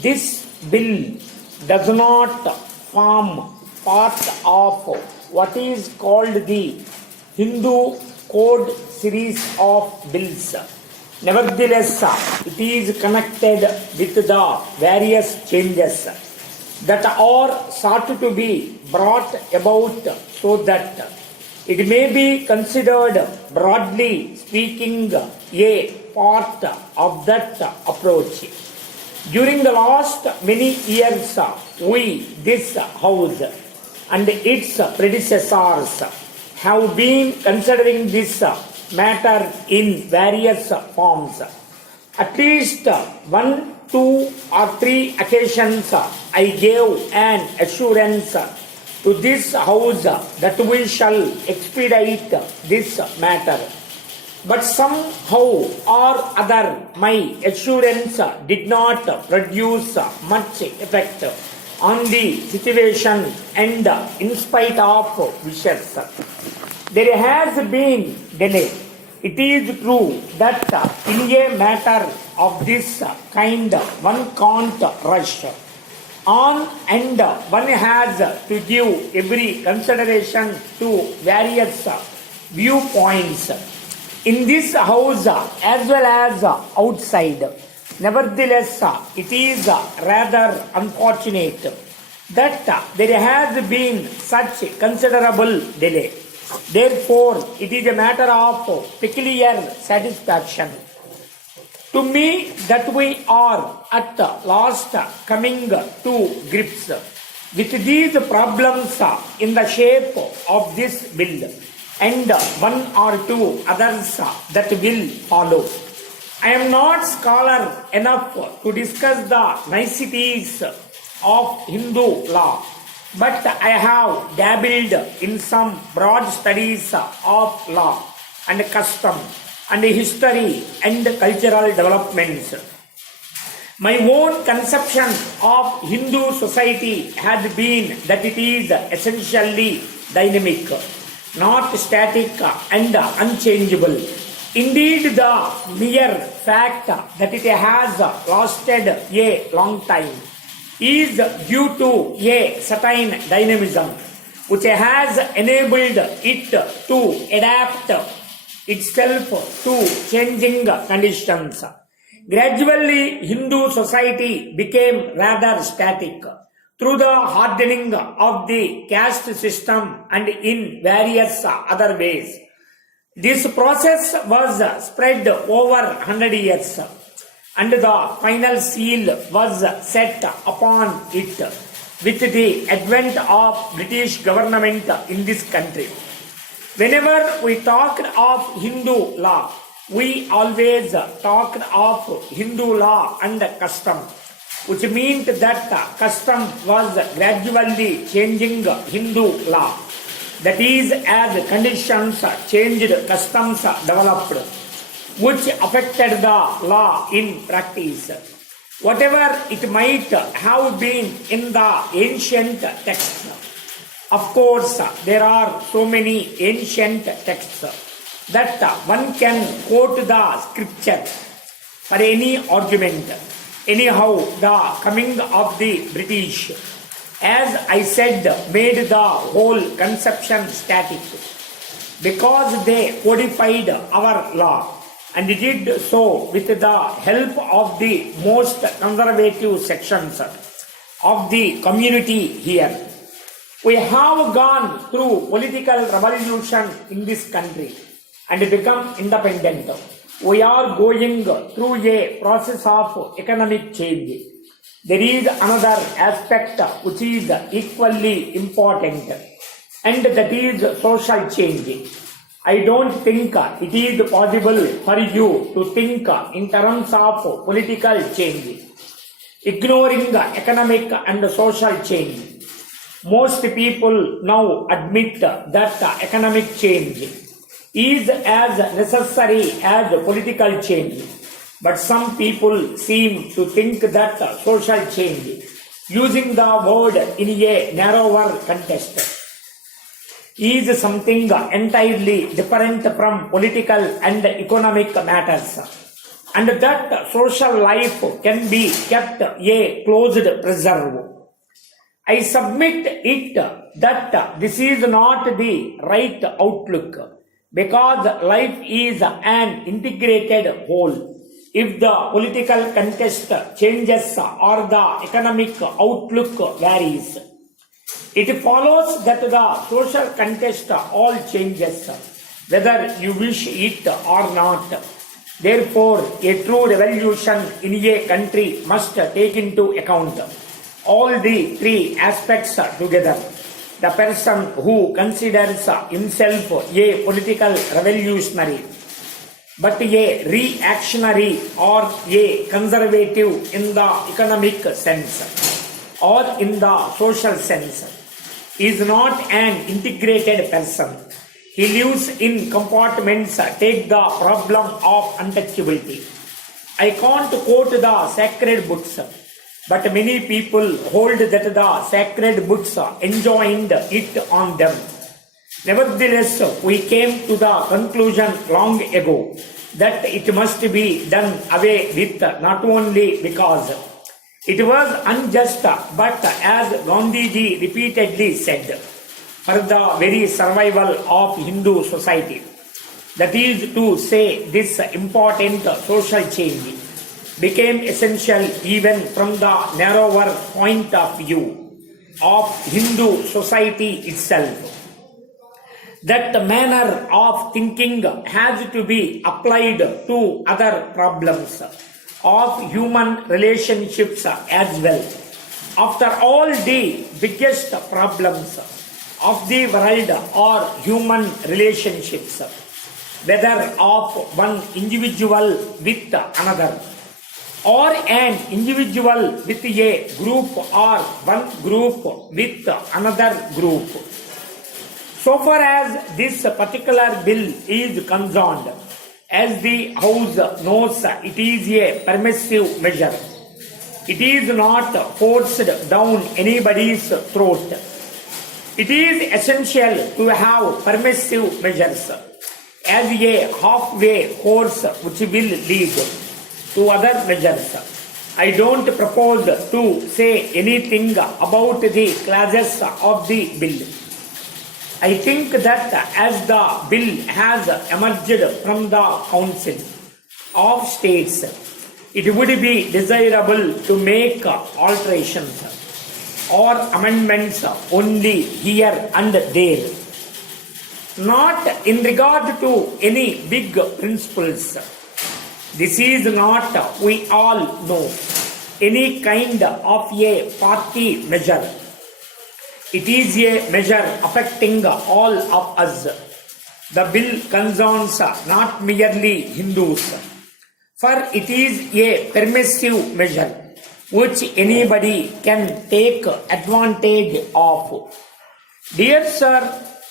This bill does not form part of what is called the Hindu Code series of bills. Nevertheless, it is connected with the various changes that are sought to be brought about so that it may be considered, broadly speaking, a part of that approach. During the last many years, we, this House, and its predecessors have been considering this matter in various forms. At least one, two, or three occasions I gave an assurance to this House that we shall expedite this matter. But somehow or other, my assurance did not produce much effect on the situation, and in spite of wishes, there has been delay. It is true that in a matter of this kind, one can't rush on, and one has to give every consideration to various viewpoints in this House as well as outside. Nevertheless, it is rather unfortunate that there has been such considerable delay. Therefore, it is a matter of peculiar satisfaction to me that we are at last coming to grips with these problems in the shape of this bill and one or two others that will follow. I am not scholar enough to discuss the niceties of Hindu law, but I have dabbled in some broad studies of law and custom and history and cultural developments. My own conception of Hindu society has been that it is essentially dynamic, not static and unchangeable. Indeed, the mere fact that it has lasted a long time is due to a certain dynamism which has enabled it to adapt itself to changing conditions. Gradually, Hindu society became rather static through the hardening of the caste system and in various other ways. This process was spread over 100 years, and the final seal was set upon it with the advent of British government in this country. Whenever we talked of Hindu law, we always talked of Hindu law and custom, which meant that custom was gradually changing Hindu law. That is, as conditions changed, customs developed, which affected the law in practice. Whatever it might have been in the ancient texts. Of course, there are so many ancient texts that one can quote the scripture for any argument. Anyhow, the coming of the British, as I said, made the whole conception static because they codified our law and did so with the help of the most conservative sections of the community here. We have gone through political revolution in this country and become independent. We are going through a process of economic change. There is another aspect which is equally important, and that is social change. I don't think it is possible for you to think in terms of political change, ignoring economic and social change. Most people now admit that economic change is as necessary as political change. But some people seem to think that social change, using the word in a narrower context, is something entirely different from political and economic matters. and that social life can be kept a closed preserve. I submit it that this is not the right outlook because life is an integrated whole. If the political context changes or the economic outlook varies, it follows that the social context all changes, whether you wish it or not. Therefore, a true revolution in a country must take into account all the three aspects together. The person who considers himself a political revolutionary, but a reactionary or a conservative in the economic sense or in the social sense, is not an integrated person. He lives in compartments. Take the problem of untouchability. I can't quote the sacred books, but many people hold that the sacred books enjoined it on them. Nevertheless, we came to the conclusion long ago that it must be done away with, not only because it was unjust, but as Gandhiji repeatedly said, for the very survival of Hindu society. That is to say, this important social change became essential even from the narrower point of view of Hindu society itself. That manner of thinking has to be applied to other problems of human relationships as well. After all, the biggest problems of the world are human relationships, whether of one individual with another, or an individual with a group, or one group with another group. So far as this particular bill is concerned, as the House knows, it is a permissive measure. It is not forced down anybody's throat. It is essential to have permissive measures as a halfway course which will lead to other measures. I don't propose to say anything about the clauses of the bill. I think that as the bill has emerged from the Council of States, it would be desirable to make alterations or amendments only here and there, not in regard to any big principles. This is not, we all know, any kind of a party measure. It is a measure affecting all of us. The bill concerns not merely Hindus, for it is a permissive measure which anybody can take advantage of. Dear sir,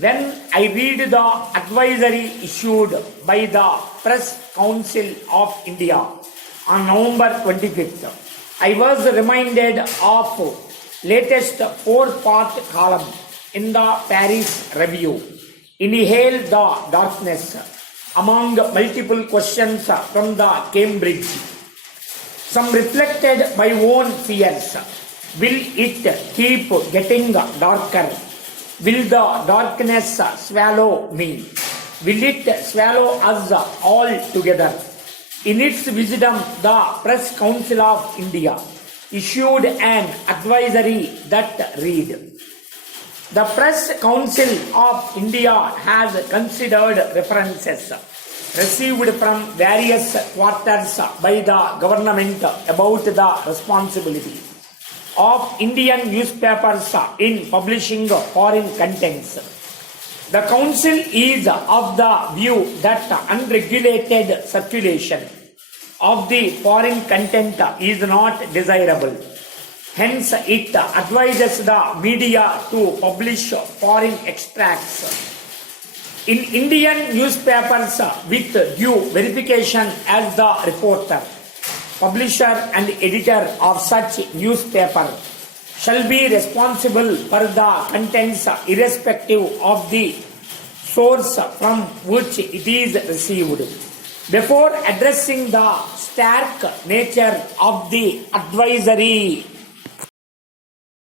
when I read the advisory issued by the Press Council of India on November 25th, I was reminded of latest 4-part column in the Paris Review, Inhale the Darkness, among multiple questions from the Cambridge. Some reflected my own fears. Will it keep getting darker? Will the darkness swallow me? Will it swallow us all together? In its wisdom, the Press Council of India issued an advisory that read, the Press Council of India has considered references received from various quarters by the government about the responsibility of Indian newspapers in publishing foreign contents. The Council is of the view that unregulated circulation of the foreign content is not desirable. Hence, it advises the media to publish foreign extracts in Indian newspapers with due verification as the reporter, publisher and editor of such newspaper shall be responsible for the contents irrespective of the source from which it is received. Before addressing the stark nature of the advisory,